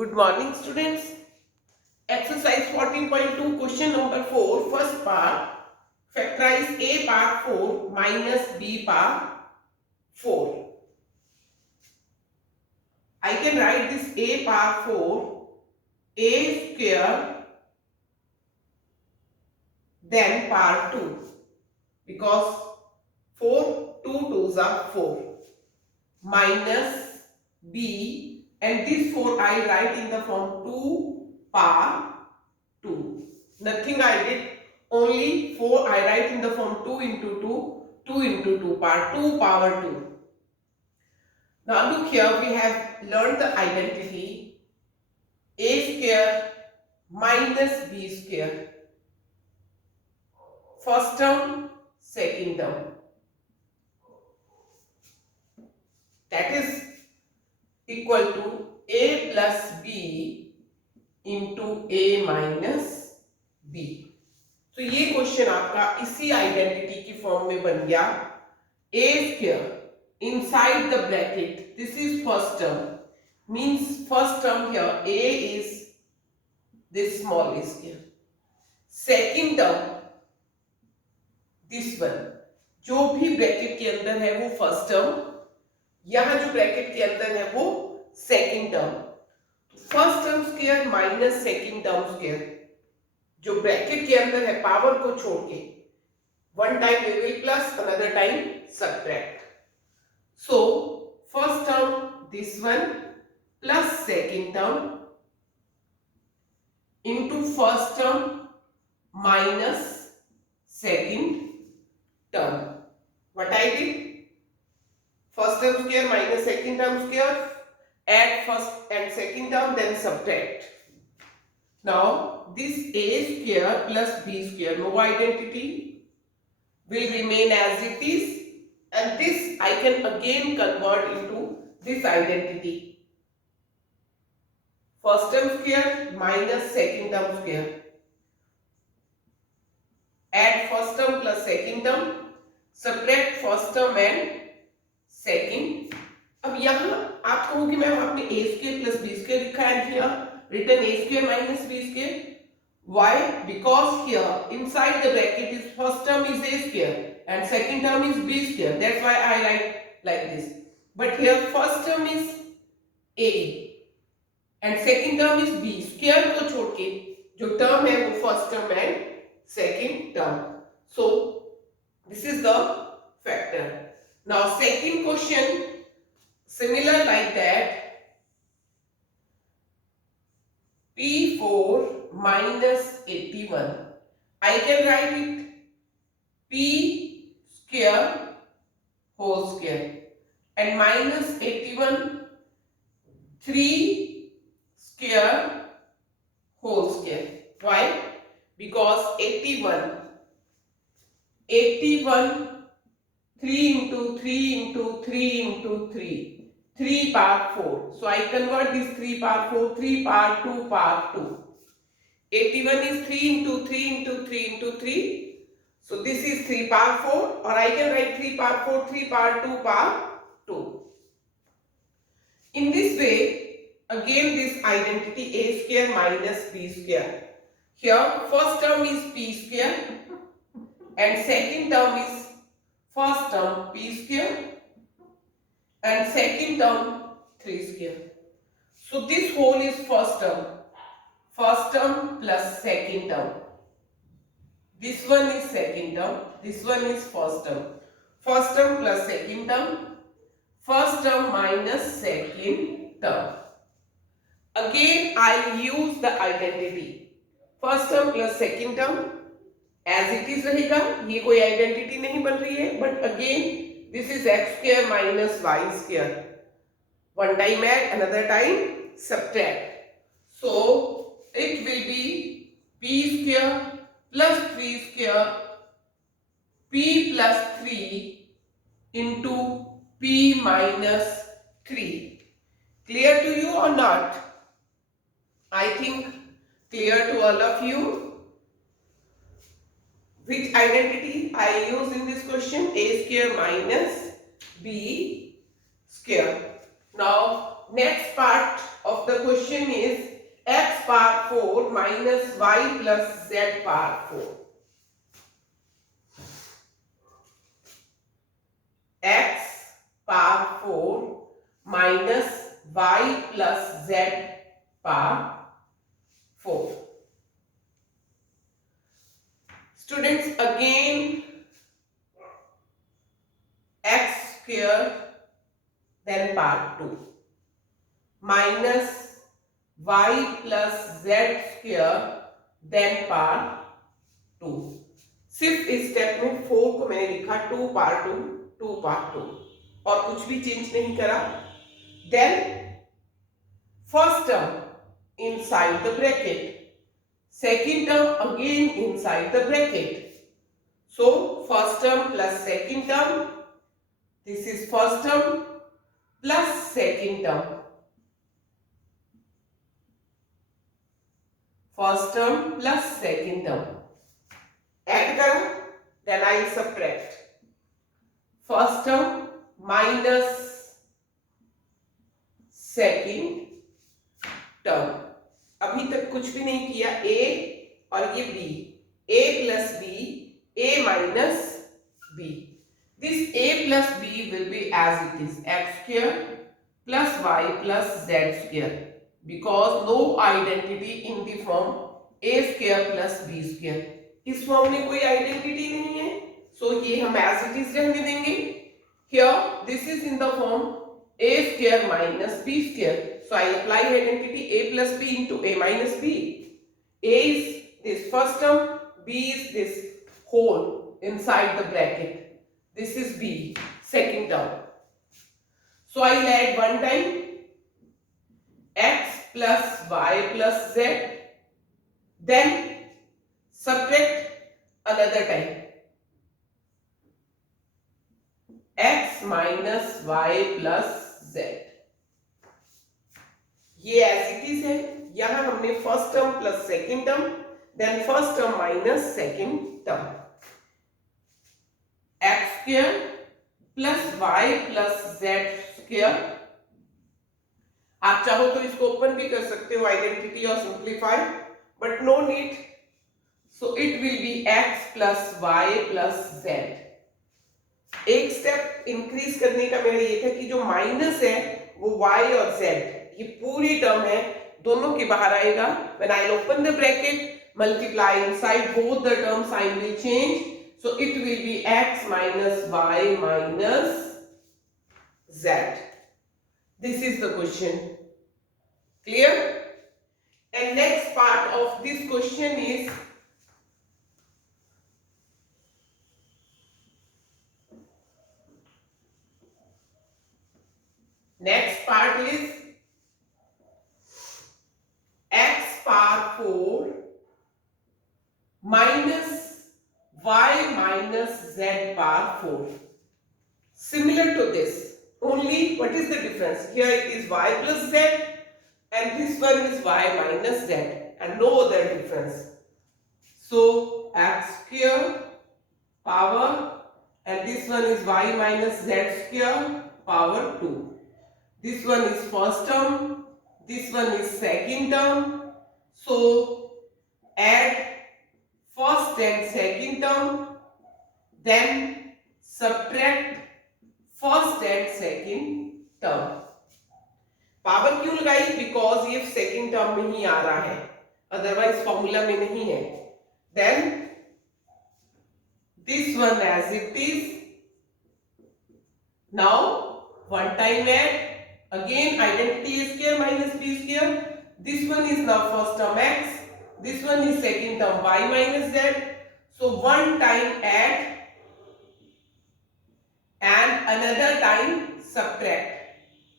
Good morning, students. Exercise 14.2, question number 4, first part. Factorize a power 4 minus b power 4. I can write this a power 4, a square, then power 2. Because 4, 2 2s are 4. Minus b, and this 4 I write in the form 2 power 2. Nothing I did, only 4 I write in the form 2 into 2, 2 into 2 power 2 power 2. Now look here, we have learned the identity a square minus b square. First term, second term. That is equal to a plus b into a minus b. तो ये question आपका इसी identity की form में बन गया. A square inside the bracket, this is first term, means first term here A is this small a square. Second term this one, जो भी ब्रैकेट के अंदर है वो फर्स्ट टर्म, यहां जो ब्रैकेट के अंदर है वो second term. First term square minus second term square, जो ब्रैकेट के अंदर है पावर को छोड़ के, one time we will plus, another time subtract. So first term this one plus second term into first term minus second term. What I did? First term square minus second term square, add first and second term, then subtract. Now this a square plus b square, no identity, will remain as it is, and this I can again convert into this identity. First term square minus second term square, add first term plus second term, subtract first term and second. अब यहाँ आप कहोगे ma'am आपने a square plus b square लिखा है, here written a square minus b square. Why? Because here inside the bracket is first term is a square and second term is b square. That's why I write like this. But here first term is a and second term is b. Square को छोड़ के जो term है वो first term and second term. So this is the factor. Now second question, similar like that. P4 minus 81. I can write it P square whole square and minus 81 3 square whole square. Why? Because 81 3 into 3 into 3 into 3 power 4. So I convert this 3 power 4, 3 power 2 power 2. 81 is 3 into 3 into 3 into 3. So this is 3 power 4, or I can write 3 power 4, 3 power 2 power 2. In this way, again this identity a square minus b square. Here first term is p square and second term is first term p square and second term 3 square. So this whole is first term plus second term. This one is second term, this one is first term. First term plus second term, first term minus second term. Again I use the identity. First term plus second term as it is रहेगा, ये कोई identity नहीं बन रही है, but again this is x square minus y square. One time add, another time subtract. So it will be p square plus 3 square p plus 3 into p minus 3. Clear to you or not? I think clear to all of you. Which identity I use in this question? A square minus b square. Now next part of the question is x power 4 minus y plus z power 4. X power 4 minus y plus z power 4. Students, again x square then power 2 minus y plus z square then power 2. सिर्फ इस step में 4 को मैंने लिखा 2 power 2 power 2 और कुछ भी change नहीं करा. Then first term inside the bracket, second term again inside the bracket. So first term plus second term, this is first term plus second term. First term plus second term. Add करो, then I subtract. First term minus second term. अभी तक कुछ भी नहीं किया. A और ये B. A plus B, A minus B. This A plus B will be as it is, x square plus y plus z square. Because no identity in the form a square plus b square. इस form में कोई identity नहीं है, सो ये हम as it is रहने देंगे. Here this is in the form a square minus b square. So I apply identity a plus b into a minus b. A is this first term, b is this whole inside the bracket. This is b, second term. So I'll add one time x plus y plus z, then subtract another time x minus y plus z. ये as it is है. यहां हमने first term plus second term, then first term minus second term. x square plus y plus z square. आप चाहो तो इसको open भी कर सकते हो आइडेंटिटी और simplify, but no need. So it will be x plus y plus z. एक स्टेप इंक्रीज करने का मेरा ये था कि जो माइनस है वो y और z, ये पूरी टर्म है, दोनों के बाहर आएगा. When I open the bracket, multiply inside both the term, sign will change. So it will be x minus y minus z. This is the question. Clear? And next part of this question is x power 4 minus y minus z power 4. Similar to this, only what is the difference? Here it is y plus z and this one is y minus z and no other difference. So x square power and this one is y minus z square power 2. This one is first term, this one is second term. So add first and second term, then subtract first and second term. Power क्यों लगाई? Because ये second term में ही आ रहा है, otherwise formula में नहीं है. Then this one as it is. Now one time add, again identity a square minus b square. This one is now first term x, this one is second term y minus z. So one time add and another time subtract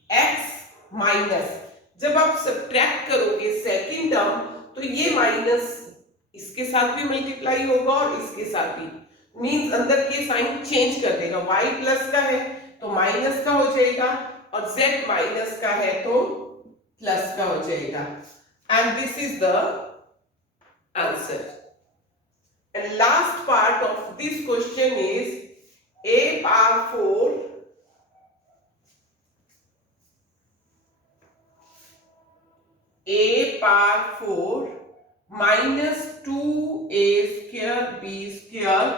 x minus. जब आप subtract करोगे second term तो ये minus इसके साथ भी multiply होगा और इसके साथ भी, मींस अंदर के साइन चेंज कर देगा. y प्लस का है तो माइनस का हो जाएगा और z माइनस का है तो प्लस का हो जाएगा. And this is the answer. And last part of this question is a power 4 a power 4 minus 2a square b square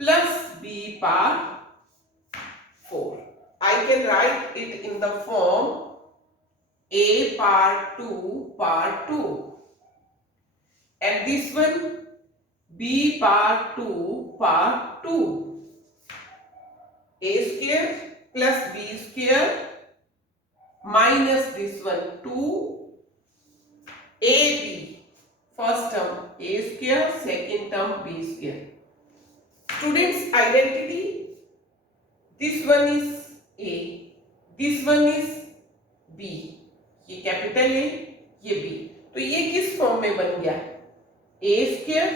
plus b power 4. I can write it in the form a power 2 power 2, and this one b power 2 power 2, a square plus b square minus this one 2 ab, first term a square, second term b square. Students, identity, this one is a, this one is b, ये capital A, ये B, तो ये किस form में बन गया? A square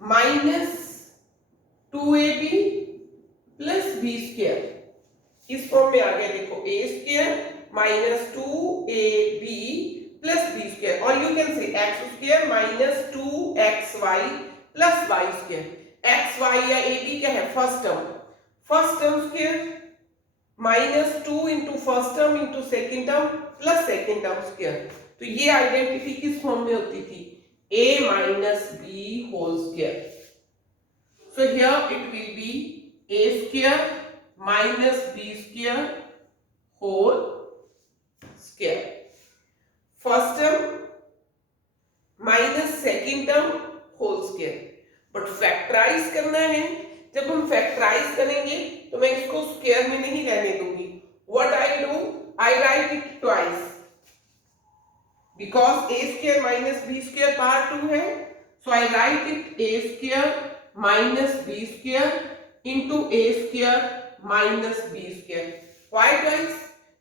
minus 2ab plus B square, इस form में आ गया। देखो A square minus 2ab plus B square, और you can say X square minus 2xy plus Y square. X Y या ए बी क्या है? First term square minus 2 into first term into second term plus second term square. तो ये identity किस form में होती थी? a minus B whole square. So here it will be a square minus B square whole square, first term minus second term whole square. But factorise करना है, जब हम फैक्टराइज करेंगे तो मैं इसको स्क्वायर में नहीं रहने दूंगी। What I do, I write it twice, because A square minus B square power 2 है, so I write it A square minus B square into A square minus B square. Why twice?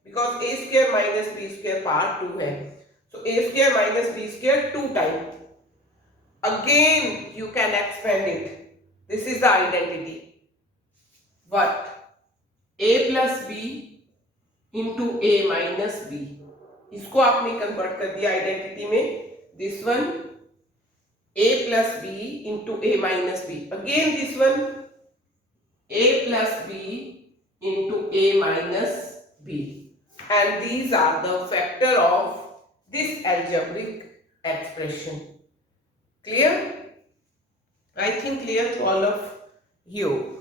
Because A square minus B square power 2 है, so a square minus b square 2 times. Again you can expand it. This is the identity. What? a plus b into a minus b. इसको आपने convert कर दिया identity में। This one a plus b into a minus b. Again this one a plus b into a minus b. And these are the factor of this algebraic expression. Clear? I think clear to all of you.